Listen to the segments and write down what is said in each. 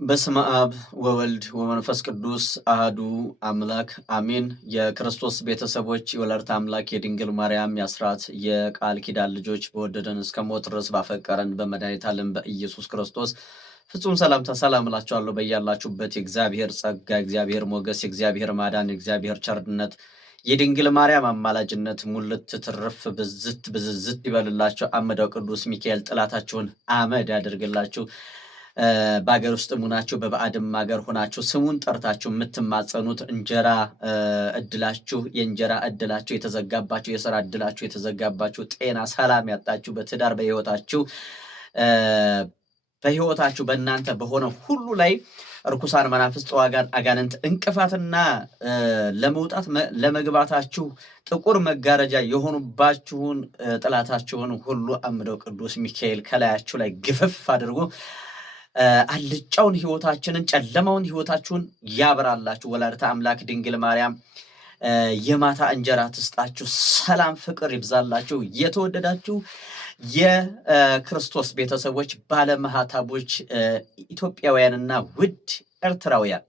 በስመ አብ ወወልድ ወመንፈስ ቅዱስ አህዱ አምላክ አሜን። የክርስቶስ ቤተሰቦች የወላዲተ አምላክ የድንግል ማርያም የአስራት የቃል ኪዳን ልጆች በወደደን እስከ ሞት ድረስ ባፈቀረን በመድኃኒተ ዓለም በኢየሱስ ክርስቶስ ፍጹም ሰላም እላችኋለሁ። በያላችሁበት የእግዚአብሔር ጸጋ፣ የእግዚአብሔር ሞገስ፣ የእግዚአብሔር ማዳን፣ የእግዚአብሔር ቸርነት፣ የድንግል ማርያም አማላጅነት ሙልት ትርፍ ብዝዝት ይበልላችሁ። አመዳው ቅዱስ ሚካኤል ጥላታችሁን አመድ ያደርግላችሁ። በአገር ውስጥ ሙናችሁ በባዕድም ሀገር ሆናችሁ ስሙን ጠርታችሁ የምትማጸኑት እንጀራ እድላችሁ የእንጀራ እድላችሁ የተዘጋባችሁ፣ የሥራ እድላችሁ የተዘጋባችሁ፣ ጤና ሰላም ያጣችሁ፣ በትዳር በህይወታችሁ በእናንተ በሆነ ሁሉ ላይ ርኩሳን መናፍስት ጠዋጋን አጋንንት እንቅፋትና ለመውጣት ለመግባታችሁ ጥቁር መጋረጃ የሆኑባችሁን ጥላታችሁን ሁሉ አምደው ቅዱስ ሚካኤል ከላያችሁ ላይ ግፍፍ አድርጎ አልጫውን ህይወታችንን ጨለማውን ህይወታችሁን ያብራላችሁ። ወላዲተ አምላክ ድንግል ማርያም የማታ እንጀራ ትስጣችሁ፣ ሰላም ፍቅር ይብዛላችሁ። የተወደዳችሁ የክርስቶስ ቤተሰቦች ባለማህተቦች ኢትዮጵያውያንና ውድ ኤርትራውያን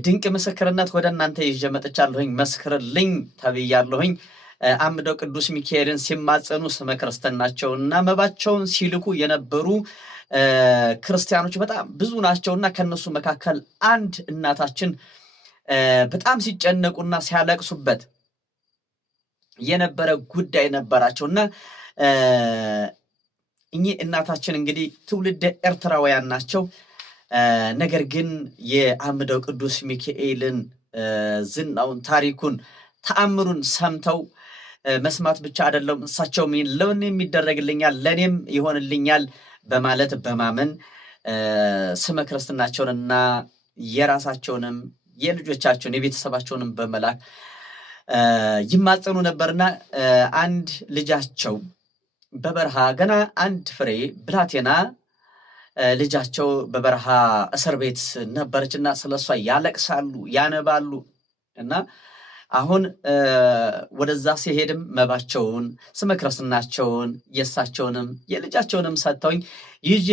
ድንቅ ምስክርነት ወደ እናንተ ይዤ መጥቻለሁኝ። መስክርልኝ ተብያለሁኝ። አምደው ቅዱስ ሚካኤልን ሲማጸኑ ስመ ክርስትናቸውንና መባቸውን ሲልኩ የነበሩ ክርስቲያኖች በጣም ብዙ ናቸውና ከነሱ መካከል አንድ እናታችን በጣም ሲጨነቁና ሲያለቅሱበት የነበረ ጉዳይ ነበራቸውና እኚህ እናታችን እንግዲህ ትውልደ ኤርትራውያን ናቸው። ነገር ግን የአምደው ቅዱስ ሚካኤልን ዝናውን፣ ታሪኩን፣ ተአምሩን ሰምተው መስማት ብቻ አይደለም እሳቸውም ለኔ የሚደረግልኛል ለኔም ይሆንልኛል በማለት በማመን ስመ ክርስትናቸውንና የራሳቸውንም የልጆቻቸውን የቤተሰባቸውንም በመላክ ይማጸኑ ነበርና አንድ ልጃቸው በበረሃ ገና አንድ ፍሬ ብላቴና ልጃቸው በበረሃ እስር ቤት ነበረችና ስለሷ ያለቅሳሉ፣ ያነባሉ እና አሁን ወደዛ ሲሄድም መባቸውን ስመ ክርስትናቸውን የሳቸውንም የልጃቸውንም ሰጥተውኝ ይዤ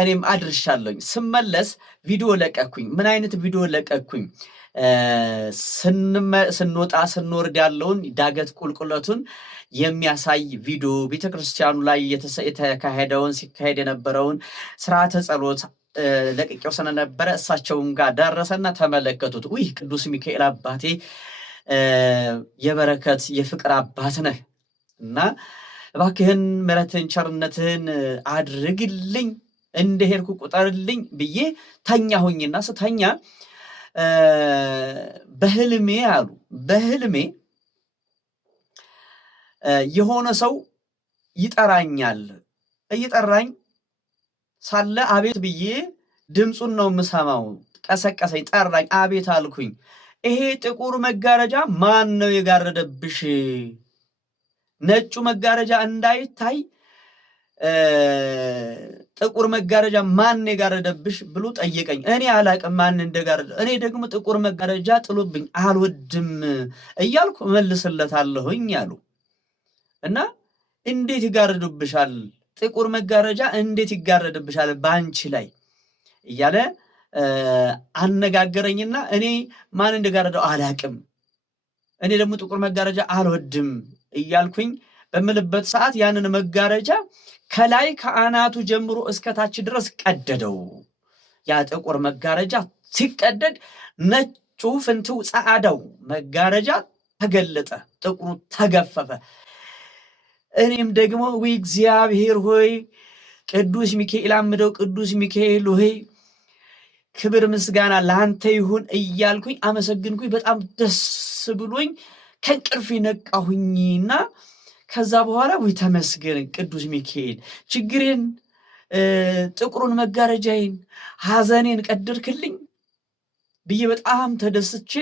እኔም አድርሻለሁኝ። ስመለስ ቪዲዮ ለቀኩኝ። ምን አይነት ቪዲዮ ለቀኩኝ? ስንወጣ ስንወርድ ያለውን ዳገት ቁልቁለቱን የሚያሳይ ቪዲዮ፣ ቤተክርስቲያኑ ላይ ሲካሄድ የነበረውን ስርዓተ ጸሎት ለቅቄው ስለነበረ እሳቸውም ጋር ደረሰና ተመለከቱት። ውይ ቅዱስ ሚካኤል አባቴ የበረከት የፍቅር አባት ነህ እና እባክህን ምሕረትህን ቸርነትህን አድርግልኝ እንደሄድኩ ቁጠርልኝ ብዬ ተኛሁኝና ስተኛ በህልሜ የሆነ ሰው ይጠራኛል። እየጠራኝ ሳለ አቤት ብዬ ድምፁን ነው የምሰማው። ቀሰቀሰኝ፣ ጠራኝ፣ አቤት አልኩኝ። ይሄ ጥቁር መጋረጃ ማን ነው የጋረደብሽ? ነጩ መጋረጃ እንዳይታይ ጥቁር መጋረጃ ማን የጋረደብሽ ብሎ ጠየቀኝ። እኔ አላቅም ማን እንደጋረደ። እኔ ደግሞ ጥቁር መጋረጃ ጥሎብኝ አልወድም እያልኩ መልስለታለሁኝ አሉ እና እንዴት ይጋረዱብሻል? ጥቁር መጋረጃ እንዴት ይጋረድብሻል ባንቺ ላይ እያለ አነጋገረኝና እኔ ማን እንደጋረደው አላቅም፣ እኔ ደግሞ ጥቁር መጋረጃ አልወድም እያልኩኝ በምልበት ሰዓት ያንን መጋረጃ ከላይ ከአናቱ ጀምሮ እስከታች ድረስ ቀደደው። ያ ጥቁር መጋረጃ ሲቀደድ ነጩ ፍንትው ጻዕዳው መጋረጃ ተገለጠ፣ ጥቁሩ ተገፈፈ። እኔም ደግሞ እግዚአብሔር ሆይ ቅዱስ ሚካኤል አምደው ቅዱስ ሚካኤል ሆይ ክብር ምስጋና ለአንተ ይሁን እያልኩኝ አመሰግንኩኝ። በጣም ደስ ብሎኝ ከእንቅልፌ ነቃሁኝና ከዛ በኋላ ተመስገን ቅዱስ ሚካኤል ችግሬን፣ ጥቁሩን መጋረጃዬን፣ ሐዘኔን ቀደድክልኝ ብዬ በጣም ተደስቼ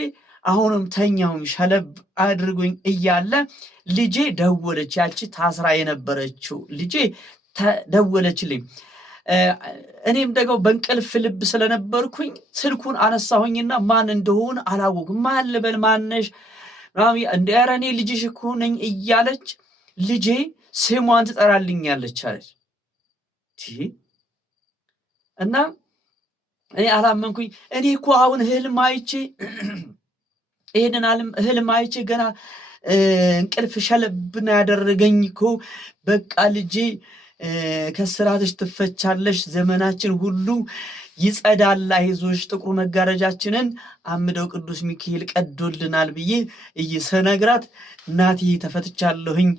አሁንም ተኛሁኝ። ሸለብ አድርጎኝ እያለ ልጄ ደወለች። ያቺ ታስራ የነበረችው ልጄ ደወለችልኝ። እኔም ደግሞ በእንቅልፍ ልብ ስለነበርኩኝ ስልኩን አነሳሁኝና ማን እንደሆነ አላወኩም። ማን ልበል ማነሽ? ኧረ እኔ ልጅሽ እኮ ነኝ እያለች ልጄ ስሟን ትጠራልኛለች አለች። እና እኔ አላመንኩኝ። እኔ እኮ አሁን ህልም አይቼ ይሄንን ህልም አይቼ ገና እንቅልፍ ሸለብና ያደረገኝ እኮ በቃ ልጄ ከስራትሽ ትፈቻለሽ፣ ዘመናችን ሁሉ ይጸዳል፣ አይዞሽ፣ ጥቁር መጋረጃችንን አምደው ቅዱስ ሚካኤል ቀዶልናል ብዬ እየሰነግራት እናቴ ተፈትቻለሁኝ፣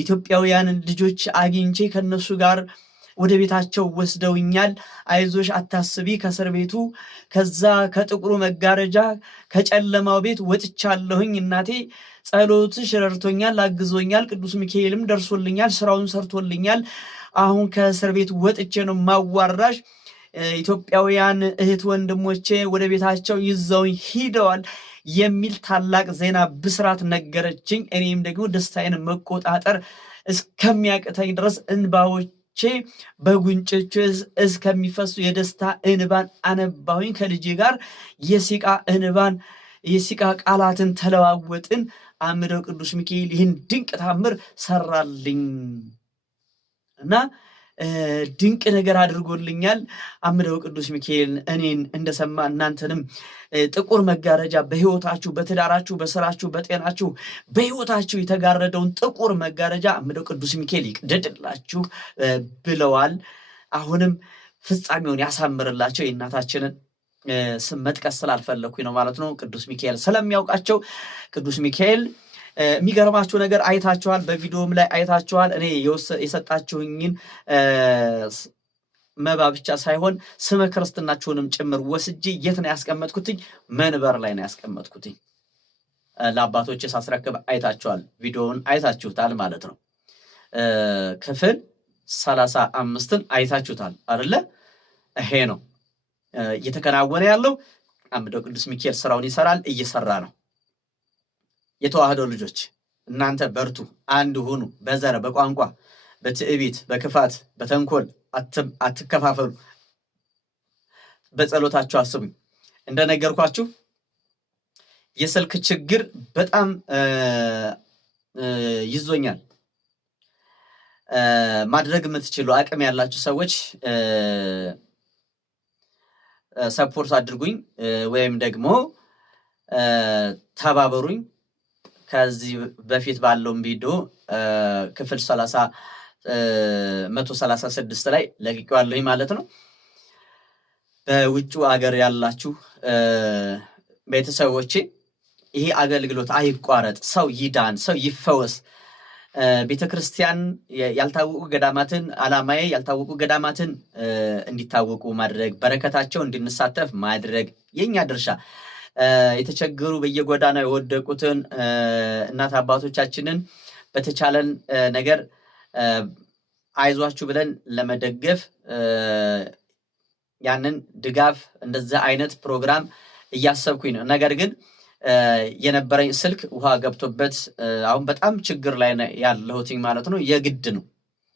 ኢትዮጵያውያን ልጆች አግኝቼ ከነሱ ጋር ወደ ቤታቸው ወስደውኛል፣ አይዞሽ አታስቢ፣ ከእስር ቤቱ ከዛ ከጥቁሩ መጋረጃ ከጨለማው ቤት ወጥቻለሁኝ፣ እናቴ ጸሎትሽ ረድቶኛል፣ አግዞኛል፣ ቅዱስ ሚካኤልም ደርሶልኛል፣ ስራውን ሰርቶልኛል፣ አሁን ከእስር ቤት ወጥቼ ነው ማዋራሽ፣ ኢትዮጵያውያን እህት ወንድሞቼ ወደ ቤታቸው ይዘውኝ ሂደዋል የሚል ታላቅ ዜና ብስራት ነገረችኝ። እኔም ደግሞ ደስታዬን መቆጣጠር እስከሚያቅተኝ ድረስ እንባዎች በጉንጮቼ እስከሚፈሱ የደስታ እንባን አነባሁኝ። ከልጄ ጋር የሲቃ ቃላትን ተለዋወጥን። አምደው ቅዱስ ሚካኤል ይህን ድንቅ ታምር ሰራልኝ እና ድንቅ ነገር አድርጎልኛል። አምደው ቅዱስ ሚካኤል እኔን እንደሰማ እናንተንም ጥቁር መጋረጃ በህይወታችሁ፣ በትዳራችሁ፣ በስራችሁ፣ በጤናችሁ፣ በህይወታችሁ የተጋረደውን ጥቁር መጋረጃ አምደው ቅዱስ ሚካኤል ይቅደድላችሁ ብለዋል። አሁንም ፍጻሜውን ያሳምርላቸው። የእናታችንን ስም መጥቀስ ስላልፈለኩኝ ነው ማለት ነው። ቅዱስ ሚካኤል ስለሚያውቃቸው ቅዱስ ሚካኤል የሚገርማችሁ ነገር አይታችኋል፣ በቪዲዮም ላይ አይታችኋል። እኔ የሰጣችሁኝን መባ ብቻ ሳይሆን ስመ ክርስትናችሁንም ጭምር ወስጄ የት ነው ያስቀመጥኩትኝ? መንበር ላይ ነው ያስቀመጥኩትኝ። ለአባቶች ሳስረክብ አይታችኋል፣ ቪዲዮውን አይታችሁታል ማለት ነው። ክፍል 35ን አይታችሁታል አይደለ? ይሄ ነው እየተከናወነ ያለው። አምደው ቅዱስ ሚካኤል ስራውን ይሰራል፣ እየሰራ ነው። የተዋህዶ ልጆች እናንተ በርቱ፣ አንድ ሁኑ። በዘር በቋንቋ በትዕቢት በክፋት በተንኮል አትከፋፈሉ። በጸሎታችሁ አስቡኝ። እንደነገርኳችሁ የስልክ ችግር በጣም ይዞኛል። ማድረግ የምትችሉ አቅም ያላችሁ ሰዎች ሰፖርት አድርጉኝ ወይም ደግሞ ተባበሩኝ። ከዚህ በፊት ባለውን ቪዲዮ ክፍል 136 ላይ ለቅቄዋለሁ ማለት ነው። በውጭ ሀገር ያላችሁ ቤተሰቦቼ ይሄ አገልግሎት አይቋረጥ፣ ሰው ይዳን፣ ሰው ይፈወስ። ቤተክርስቲያን ያልታወቁ ገዳማትን አላማዬ ያልታወቁ ገዳማትን እንዲታወቁ ማድረግ፣ በረከታቸው እንድንሳተፍ ማድረግ የኛ ድርሻ። የተቸገሩ በየጎዳና የወደቁትን እናት አባቶቻችንን በተቻለን ነገር አይዟችሁ ብለን ለመደገፍ ያንን ድጋፍ እንደዛ አይነት ፕሮግራም እያሰብኩኝ ነው። ነገር ግን የነበረኝ ስልክ ውሃ ገብቶበት አሁን በጣም ችግር ላይ ያለሁትኝ ማለት ነው። የግድ ነው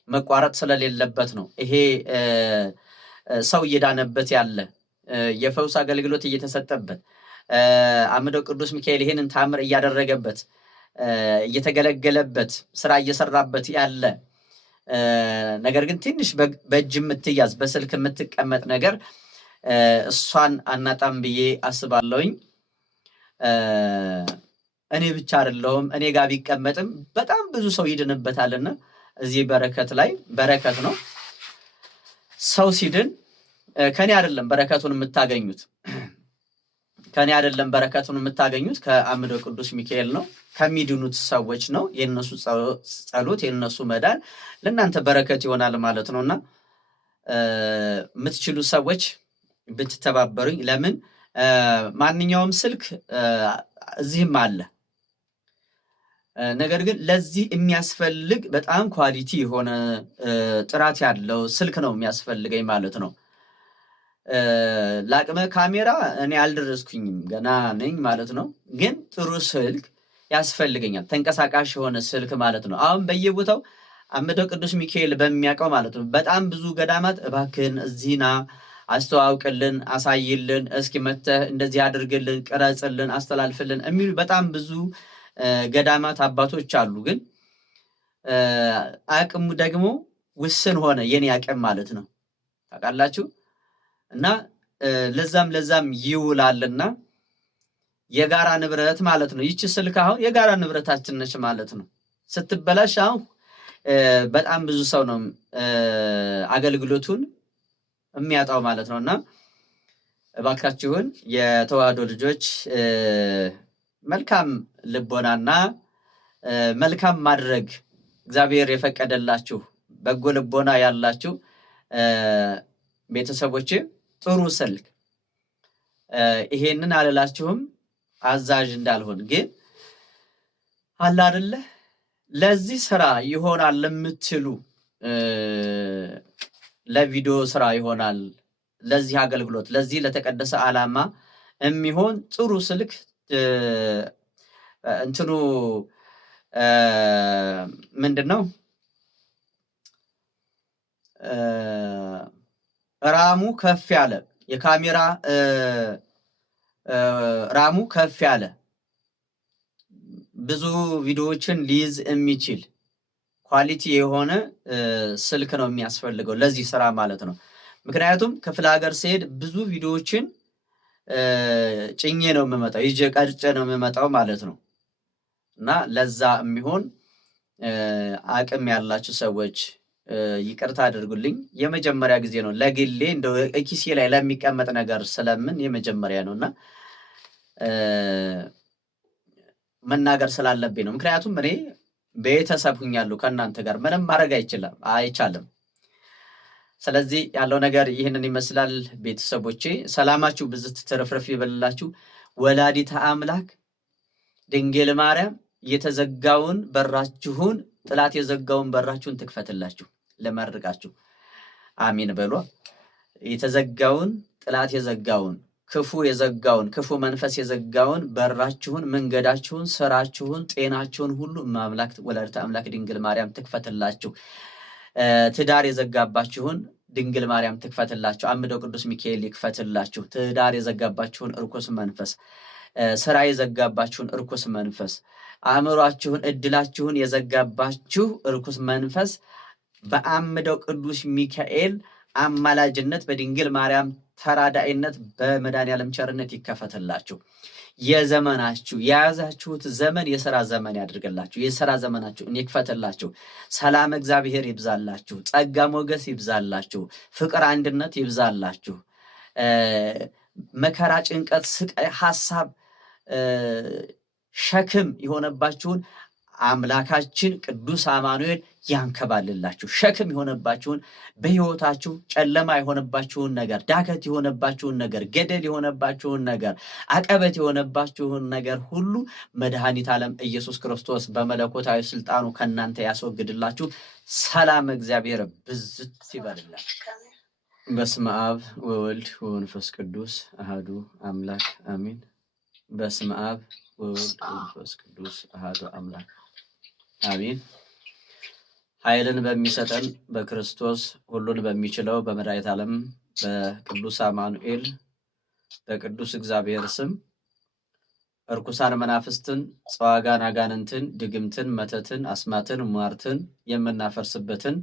መቋረጥ ስለሌለበት ነው። ይሄ ሰው እየዳነበት ያለ የፈውስ አገልግሎት እየተሰጠበት አምደው ቅዱስ ሚካኤል ይሄንን ታምር እያደረገበት እየተገለገለበት ስራ እየሰራበት ያለ ነገር ግን ትንሽ በእጅ የምትያዝ በስልክ የምትቀመጥ ነገር እሷን አናጣም ብዬ አስባለሁኝ። እኔ ብቻ አይደለሁም፣ እኔ ጋር ቢቀመጥም በጣም ብዙ ሰው ይድንበታልና እዚህ በረከት ላይ በረከት ነው። ሰው ሲድን ከኔ አይደለም በረከቱን የምታገኙት፣ ከኔ አይደለም በረከቱን የምታገኙት ከአምደው ቅዱስ ሚካኤል ነው፣ ከሚድኑት ሰዎች ነው። የነሱ ጸሎት የነሱ መዳን ለእናንተ በረከት ይሆናል ማለት ነውና የምትችሉ ሰዎች ብትተባበሩኝ። ለምን ማንኛውም ስልክ እዚህም አለ፣ ነገር ግን ለዚህ የሚያስፈልግ በጣም ኳሊቲ የሆነ ጥራት ያለው ስልክ ነው የሚያስፈልገኝ ማለት ነው። ለአቅመ ካሜራ እኔ አልደረስኩኝም፣ ገና ነኝ ማለት ነው። ግን ጥሩ ስልክ ያስፈልገኛል፣ ተንቀሳቃሽ የሆነ ስልክ ማለት ነው። አሁን በየቦታው አምደው ቅዱስ ሚካኤል በሚያውቀው ማለት ነው በጣም ብዙ ገዳማት እባክህን እዚህና አስተዋውቅልን፣ አሳይልን፣ እስኪ መተህ እንደዚህ አድርግልን፣ ቅረጽልን፣ አስተላልፍልን የሚሉ በጣም ብዙ ገዳማት አባቶች አሉ። ግን አቅሙ ደግሞ ውስን ሆነ፣ የኔ አቅም ማለት ነው። ታውቃላችሁ። እና ለዛም ይውላልና የጋራ ንብረት ማለት ነው። ይቺ ስልክ አሁን የጋራ ንብረታችን ነች ማለት ነው። ስትበላሽ አሁን በጣም ብዙ ሰው ነው አገልግሎቱን የሚያጣው ማለት ነውና እባካችሁን የተዋህዶ ልጆች መልካም ልቦናና መልካም ማድረግ እግዚአብሔር የፈቀደላችሁ በጎ ልቦና ያላችሁ ቤተሰቦች ጥሩ ስልክ ይሄንን አልላችሁም አዛዥ እንዳልሆን ግን አለ አይደለ ለዚህ ስራ ይሆናል ለምትሉ ለቪዲዮ ስራ ይሆናል ለዚህ አገልግሎት ለዚህ ለተቀደሰ ዓላማ የሚሆን ጥሩ ስልክ እንትኑ ምንድነው ራሙ ከፍ ያለ የካሜራ ራሙ ከፍ ያለ ብዙ ቪዲዮዎችን ሊይዝ የሚችል ኳሊቲ የሆነ ስልክ ነው የሚያስፈልገው ለዚህ ስራ ማለት ነው። ምክንያቱም ክፍለ ሀገር ሲሄድ ብዙ ቪዲዮዎችን ጭኜ ነው የምመጣው ይዤ ቀርጬ ነው የምመጣው ማለት ነው። እና ለዛ የሚሆን አቅም ያላችሁ ሰዎች ይቅርታ አድርጉልኝ። የመጀመሪያ ጊዜ ነው ለግሌ እንደው ኪሴ ላይ ለሚቀመጥ ነገር ስለምን የመጀመሪያ ነውና መናገር ስላለብኝ ነው። ምክንያቱም እኔ ቤተሰብ ሁኛለሁ ከእናንተ ጋር ምንም ማድረግ አይቻልም። ስለዚህ ያለው ነገር ይህንን ይመስላል። ቤተሰቦቼ ሰላማችሁ ብዝት ትርፍርፍ ይበልላችሁ። ወላዲተ አምላክ ድንግል ማርያም የተዘጋውን በራችሁን ጥላት የዘጋውን በራችሁን ትክፈትላችሁ። ለማድረጋችሁ አሜን በሉ። የተዘጋውን ጥላት የዘጋውን ክፉ የዘጋውን ክፉ መንፈስ የዘጋውን በራችሁን መንገዳችሁን ስራችሁን ጤናችሁን ሁሉ ማምላክ ወላዲተ አምላክ ድንግል ማርያም ትክፈትላችሁ። ትዳር የዘጋባችሁን ድንግል ማርያም ትክፈትላችሁ። አምደው ቅዱስ ሚካኤል ይክፈትላችሁ። ትዳር የዘጋባችሁን እርኩስ መንፈስ ስራ የዘጋባችሁን እርኩስ መንፈስ አእምሯችሁን እድላችሁን የዘጋባችሁ እርኩስ መንፈስ በአምደው ቅዱስ ሚካኤል አማላጅነት በድንግል ማርያም ተራዳኢነት በመድኃኔዓለም ቸርነት ይከፈትላችሁ። የዘመናችሁ የያዛችሁት ዘመን የሥራ ዘመን ያድርግላችሁ። የሥራ ዘመናችሁ ይክፈትላችሁ። ሰላም እግዚአብሔር ይብዛላችሁ። ጸጋ ሞገስ ይብዛላችሁ። ፍቅር አንድነት ይብዛላችሁ። መከራ ጭንቀት ስቃይ ሐሳብ ሸክም የሆነባችሁን አምላካችን ቅዱስ አማኑኤል ያንከባልላችሁ። ሸክም የሆነባችሁን በሕይወታችሁ ጨለማ የሆነባችሁን ነገር ዳገት የሆነባችሁን ነገር ገደል የሆነባችሁን ነገር አቀበት የሆነባችሁን ነገር ሁሉ መድኃኒተ ዓለም ኢየሱስ ክርስቶስ በመለኮታዊ ስልጣኑ ከእናንተ ያስወግድላችሁ። ሰላም እግዚአብሔር ብዝት ይበልላችሁ። በስመ አብ ወወልድ ወመንፈስ ቅዱስ አሐዱ አምላክ አሜን። በስመ አብ ወወልድ ወመንፈስ ቅዱስ አሐዱ አምላክ አሜን። ኃይልን በሚሰጠን በክርስቶስ ሁሉን በሚችለው በመድኃኒተ ዓለም በቅዱስ አማኑኤል በቅዱስ እግዚአብሔር ስም እርኩሳን መናፍስትን ጸዋጋን አጋንንትን ድግምትን መተትን አስማትን ሟርትን የምናፈርስበትን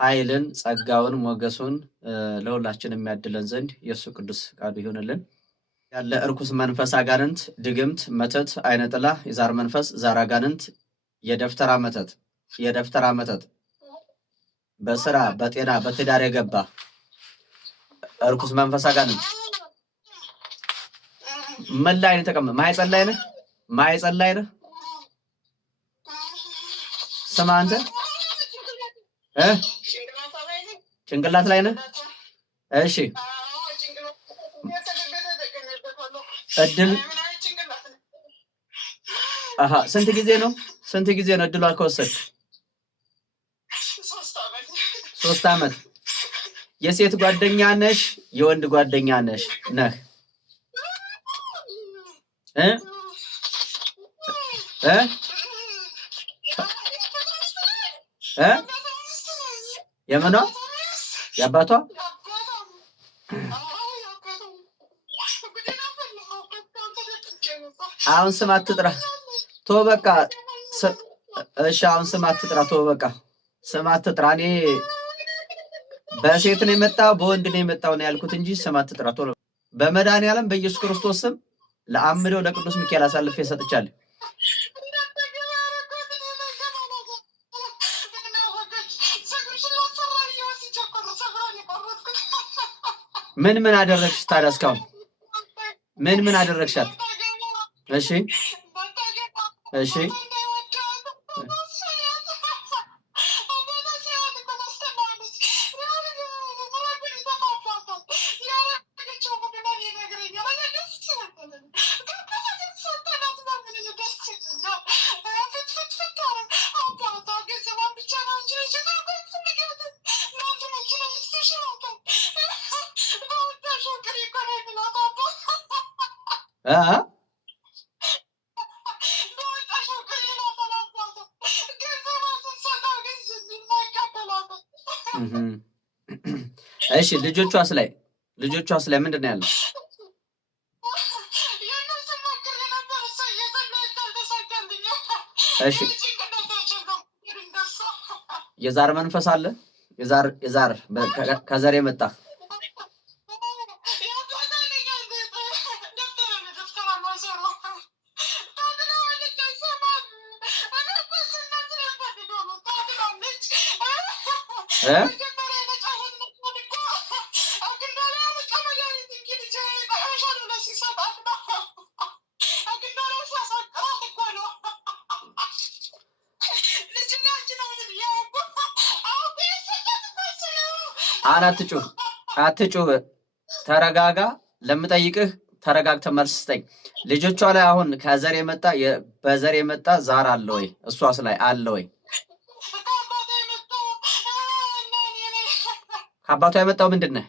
ኃይልን ጸጋውን ሞገሱን ለሁላችን የሚያድለን ዘንድ የእሱ ቅዱስ ፈቃዱ ይሁንልን። ያለ እርኩስ መንፈስ አጋንንት ድግምት መተት አይነ ጥላ የዛር መንፈስ ዛር አጋንንት የደፍተራ መተት በስራ በጤና በትዳር የገባ እርኩስ መንፈስ አጋንንት ምን ላይ ነው ተቀመጠ? ማይጸን ላይ ነህ ስማ አንተ ጭንቅላት ላይ ነህ። እሺ እድል ስንት ጊዜ ነው እድሏ ከወሰድክ? 3 ዓመት። የሴት ጓደኛ ነሽ የወንድ ጓደኛ ነህ? የምኗ የአባቷ? አሁን ስም አትጥራ ተው በቃ። እሺ አሁን ስም አትጥራ ተው በቃ። ስም አትጥራ። እኔ በሴት ነው የመጣው በወንድ ነው የመጣው ነው ያልኩት እንጂ ስም አትጥራ ቶሎ። በመድኃኒዓለም በኢየሱስ ክርስቶስ ስም ለአምደው ለቅዱስ ሚካኤል አሳልፌ ሰጥቻለሁ። ምን አደረግሽ ታዲያ? እስካሁን ምን አደረግሻት? እሺ እሺ እሺ ልጆቿስ ላይ ምንድን ነው ያለው? እሺ የዛር መንፈስ አለ። የዛር ከዘር የመጣ አትጩህ፣ ተረጋጋ። ለምጠይቅህ ተረጋግተህ መልስ ስጠኝ። ልጆቿ ላይ አሁን በዘር የመጣ ዛር አለ ወይ? እሷስ ላይ አለ ወይ? ከአባቷ የመጣው ምንድን ነው?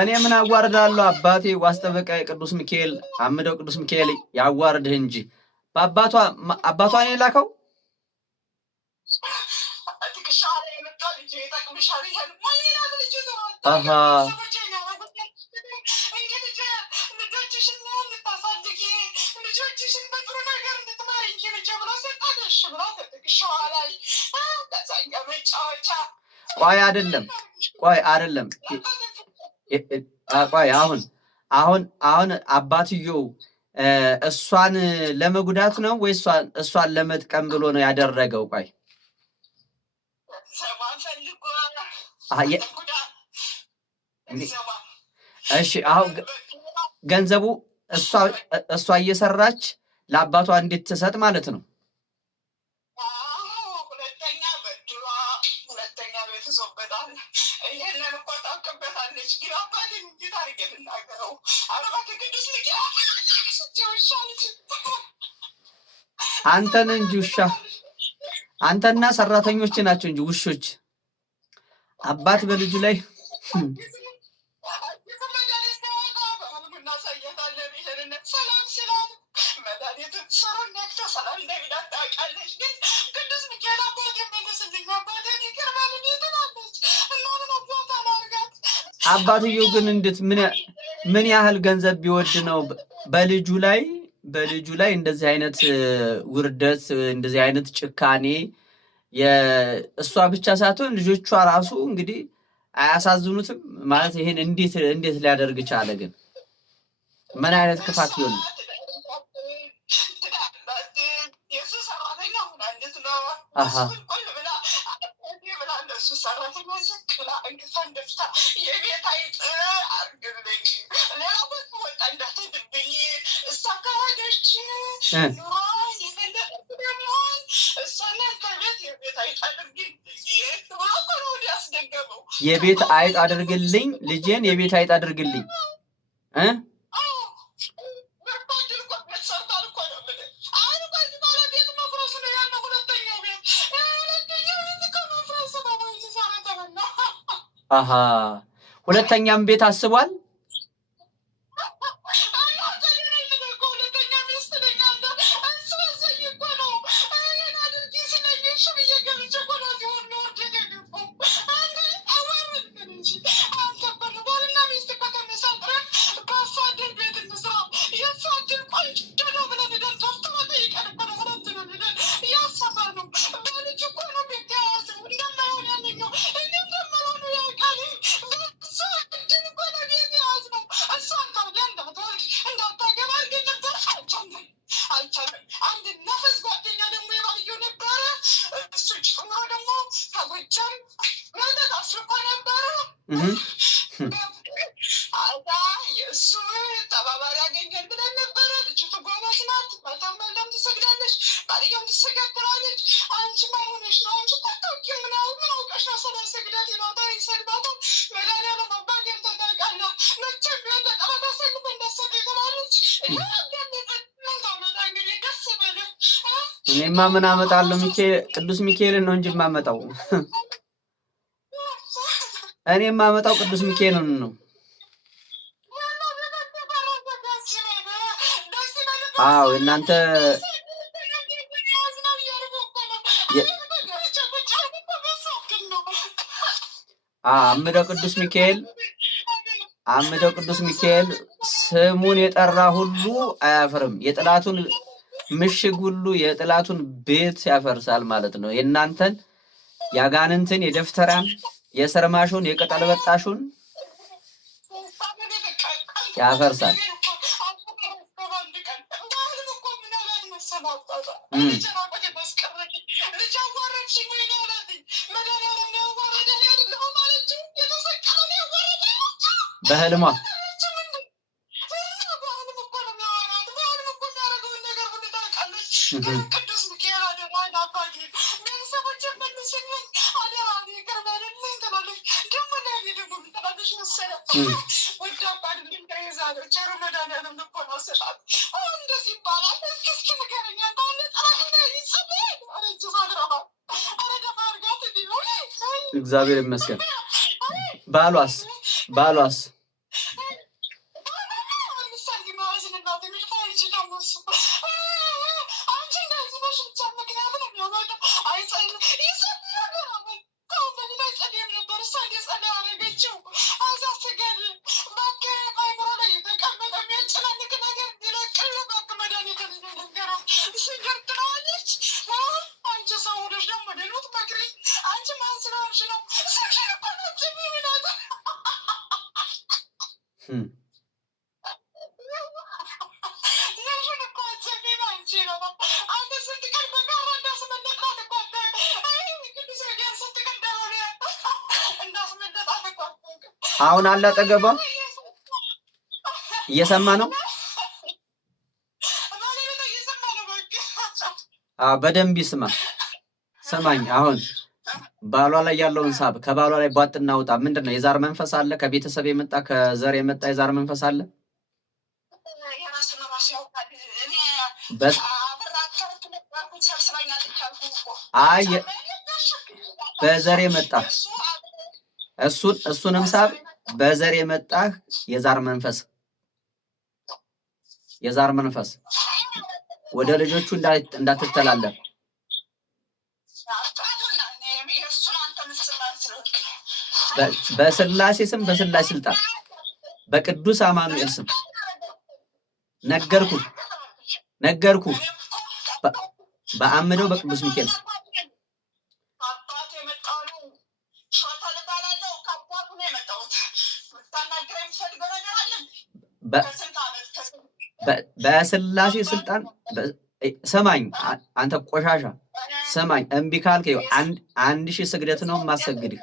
እኔ ምን አዋርዳለሁ? አባቴ ዋስጠበቃ ቅዱስ ሚካኤል አምደው ቅዱስ ሚካኤል ያዋርድህ እንጂ አባቷ ነው የላከው። አሃ ቆይ አይደለም አሁን አባትየው እሷን ለመጉዳት ነው ወይ እሷን ለመጥቀም ብሎ ነው ያደረገው? ቆይ እሺ አሁን ገንዘቡ እሷ እየሰራች ለአባቷ እንድትሰጥ ማለት ነው። አንተን እንጂ ውሻ አንተና ሰራተኞች ናቸው እንጂ ውሾች። አባት በልጁ ላይ አባትየው ግን እንዴት ምን ያህል ገንዘብ ቢወድ ነው በልጁ ላይ እንደዚህ አይነት ውርደት እንደዚህ አይነት ጭካኔ? የእሷ ብቻ ሳትሆን ልጆቿ ራሱ እንግዲህ አያሳዝኑትም ማለት? ይሄን እንዴት ሊያደርግ ቻለ? ግን ምን አይነት ክፋት ቢሆን አሃ የቤት አይጥ አድርግልኝ ልጄን የቤት አይጥ አድርግልኝ አሃ ሁለተኛም ቤት አስቧል። አዛ የእሱ ተባባሪ ያገኘን ብለን ነበረ። ልጅቱ ጎበዝ ናት። በተመለም ትሰግዳለች፣ ባልየውም ትሰገብራለች። አንቺ ማሆነሽ ነው አንቺ ታታውቂ ምናምን ምን አውቀሽ ነው ስለ ስግደት ይኖታ ይሰግዳታ መድኃኒዓለም አባጌን ተጠቃላ መቼ ቢሆን ለጠረታ ሰግብ እንደሰግ ይገባለች። እኔማ ምን አመጣለሁ? ቅዱስ ሚካኤልን ነው እንጂ የማመጣው። እኔ የማመጣው ቅዱስ ሚካኤልን ነው። አዎ እናንተ አምደው ቅዱስ ሚካኤል ስሙን የጠራ ሁሉ አያፍርም። የጥላቱን ምሽግ ሁሉ የጥላቱን ቤት ያፈርሳል ማለት ነው። የእናንተን ያጋንንትን የደፍተራን የሰርማሹን የቅጠል በጣሹን ያፈርሳል። በህልሟ ቅዱስ ሚካኤል አደራህን አባቴ ቤተሰቦች መልስልኝ፣ አደራህን ይቅር በልልኝ ትላለች። ደግሞ ደግሞ ትላለች መሰለህ ወደ አባት እንደይዛለሁ ቸሩ መድኃኒዓለም ልቦና ስጣት። እንደዚህ ይባላል። እስኪ ንገረኝ አንተ አሁን ጠላት እንዳይጸልይ አለች ሳድራባ አረደፋ አርጋት ቢሆን እግዚአብሔር ይመስገን። ባሏስ አሁን አለ አጠገቧ እየሰማ ነው። በደንብ ይስማ። ሰማኝ። አሁን ባሏ ላይ ያለውን ሳብ ከባሏ ላይ ቧጥ እናውጣ። ምንድነው? የዛር መንፈስ አለ። ከቤተሰብ የመጣ ከዘር የመጣ የዛር መንፈስ አለ። አይ በዘር የመጣ እሱንም ሳብ በዘር የመጣ የዛር መንፈስ ወደ ልጆቹ እንዳትተላለፍ በስላሴ ስም በስላሴ ስልጣን በቅዱስ አማኑኤል ስም ነገርኩ በአምደው በቅዱስ ሚካኤል ስም በስላሴ ስልጣን ሰማኝ። አንተ ቆሻሻ ሰማኝ። እምቢ ካልከው 1000 ስግደት ነው የማሰግድህ።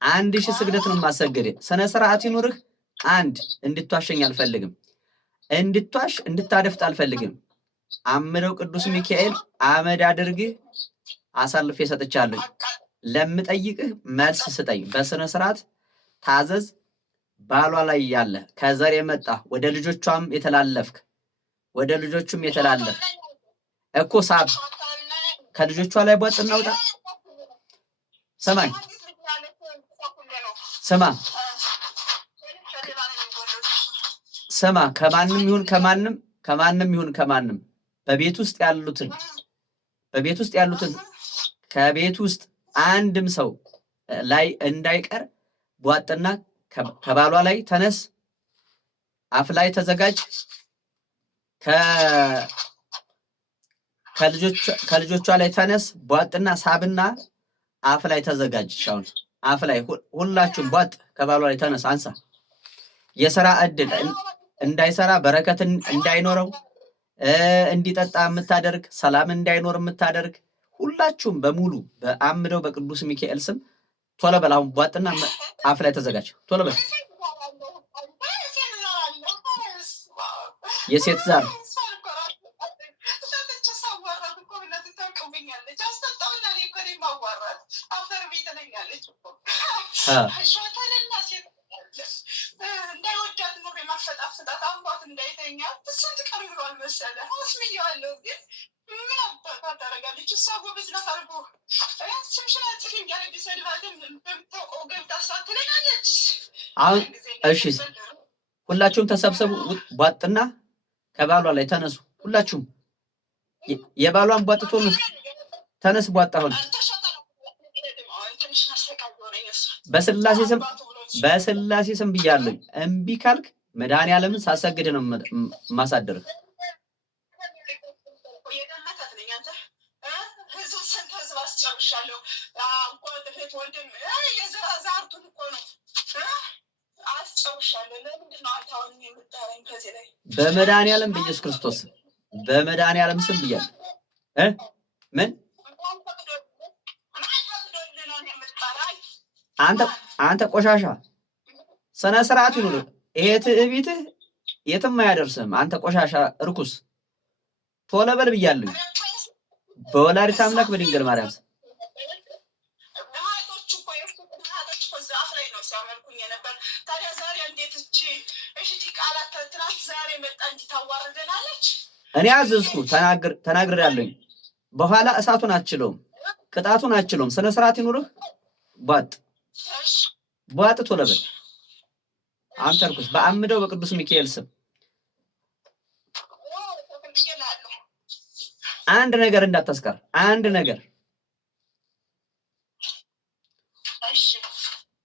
1000 ስግደት ነው የማሰግድህ። ስነ ስርዓት ይኑርህ። እንድትዋሸኝ አልፈልግም። እንድታደፍጥ አልፈልግም። አምደው ቅዱስ ሚካኤል አመድ አድርግህ አሳልፌ ሰጥቻለሁ። ለምጠይቅህ መልስ ስጠኝ። በስነ ስርዓት ታዘዝ። ባሏ ላይ ያለ ከዘር የመጣ ወደ ልጆቿም የተላለፍክ ወደ ልጆቹም የተላለፍ እኮ ሳብ ከልጆቿ ላይ ቧጥ እናውጣ። ሰማኝ። ስማ ከማንም ይሁን ከማንም በቤት ውስጥ ያሉትን ከቤት ውስጥ አንድም ሰው ላይ እንዳይቀር ቧጥና ከባሏ ላይ ተነስ፣ አፍ ላይ ተዘጋጅ፣ ከልጆቿ ላይ ተነስ፣ ቧጥና ሳብና አፍ ላይ ተዘጋጅ። ሻውን አፍ ላይ ሁላችሁም ቧጥ ከባሏ ላይ ተነስ፣ አንሳ። የሥራ ዕድል እንዳይሰራ በረከት እንዳይኖረው እንዲጠጣ የምታደርግ ሰላም እንዳይኖር የምታደርግ ሁላችሁም በሙሉ በአምደው በቅዱስ ሚካኤል ስም ቶሎ በል አሁን ቧጥና አፍ ላይ ተዘጋጅ። ቶሎ በል የሴት ዛር እንዳይወዳት ነው የማፈጣፍጣት አምባት እንዳይተኛ ስንት ቀን ብሏል መሰለህ። አስምየዋለሁ ግን ምን አባቷ ታደርጋለች? እሷ ጎበዝ ናት አልኩ። ስምሽን አትልም ያለ ቢሰድባትም በምታውቀው ገብታ እሷ ትለናለች። አሁን እሺ ሁላችሁም ተሰብሰቡ። ቧጥና ከባሏ ላይ ተነሱ። ሁላችሁም የባሏን ቧጥ ቶሎ ተነስ። ቧጥ አሁን በስላሴ ስም ብያለሁ። እምቢ ካልክ መድኃኒዓለምን ሳሰግድ ነው ማሳደርህ። በመድኃኒዓለም በኢየሱስ ክርስቶስ በመድኃኒዓለም ስም ብያለሁ። ምን አንተ ቆሻሻ ስነ ስርዓት ይኑር። ይሄ ትዕቢትህ የትም አያደርስም። አንተ ቆሻሻ እርኩስ ቶሎ በል ብያለሁ። በወላዲተ አምላክ በድንግል ማርያም እኔ አዘዝኩ ተናግሬያለሁ። በኋላ እሳቱን አትችለውም፣ ቅጣቱን አትችለውም። ስነ ስርዓት ይኑርህ። ቧጥ ቶሎ በል አንተ እርኩስ። በአምደው በቅዱስ ሚካኤል ስም አንድ ነገር እንዳታስቀር። አንድ ነገር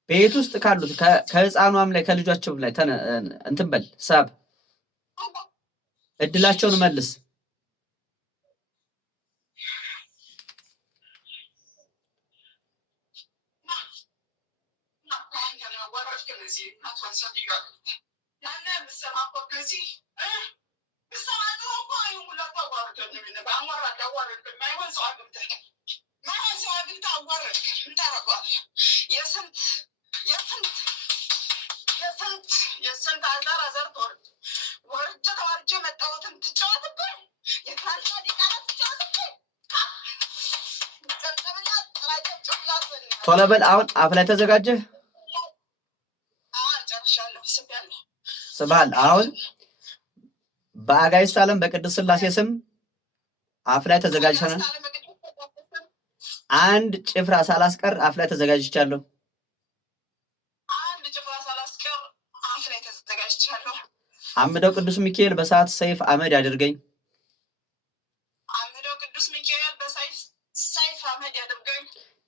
ቤት ውስጥ ካሉት ከህፃኗም ላይ ከልጆቿም ላይ እንትን በል ሳብ እድላቸውን መልስ። ቶሎ በል አሁን አፍ ላይ ተዘጋጀህ? ስባል አሁን በአጋዕዝተ ዓለም በቅድስት ሥላሴ ስም አፍ ላይ ተዘጋጅተናል። አንድ ጭፍራ ሳላስቀር አፍ ላይ ተዘጋጅቻለሁ። አምደው ቅዱስ ሚካኤል በሰዓት ሰይፍ አመድ ያድርገኝ።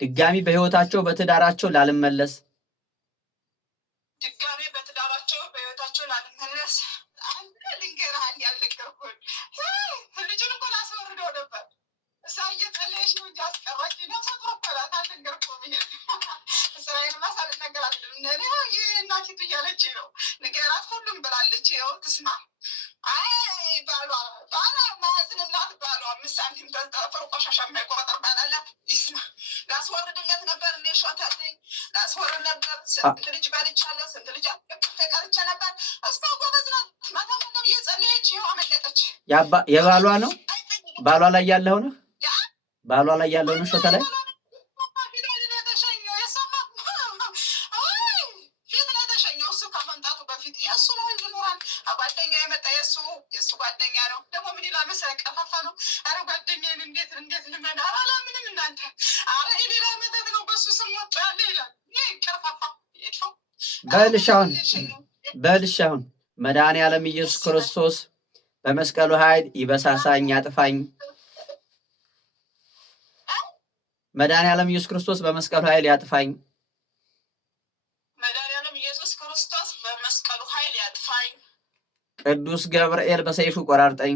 ድጋሚ በህይወታቸው በትዳራቸው ላልመለስ የባሏ ነው። ባሏ ላይ ያለው ነው። ባሏ ላይ ያለው ነው። ሾታ ላይ በልሻውን መድኃኒዓለም ኢየሱስ ክርስቶስ በመስቀሉ ኃይል ይበሳሳኝ ያጥፋኝ። መድኃኒዓለም ኢየሱስ ክርስቶስ በመስቀሉ ኃይል ያጥፋኝ። ቅዱስ ገብርኤል በሰይፉ ቆራርጠኝ።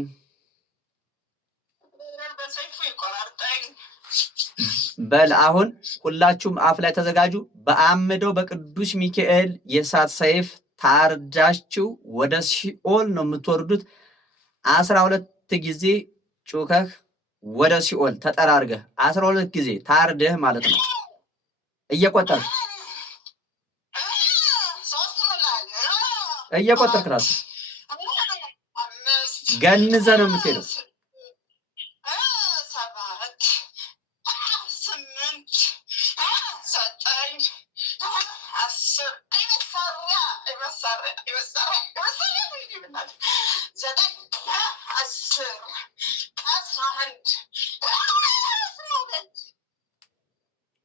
በል አሁን ሁላችሁም አፍ ላይ ተዘጋጁ። በአምደው በቅዱስ ሚካኤል የእሳት ሰይፍ ታርዳችሁ ወደ ሲኦል ነው የምትወርዱት። 12 ጊዜ ጩኸህ ወደ ሲኦል ተጠራርገህ 12 ጊዜ ታርደህ ማለት ነው። እየቆጠርክ ራስህ ገንዘህ ነው የምትሄደው።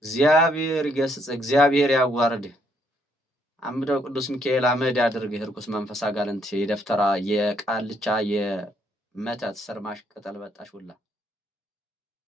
እግዚአብሔር ይገስጽ፣ እግዚአብሔር ያዋርድ። አምደው ቅዱስ ሚካኤል አመድ ያድርግህ። ርኩስ መንፈስ አጋንንት የደፍተራ የቃልቻ የመተት ሰርማሽ ቅጠል በጣሽ ሁላ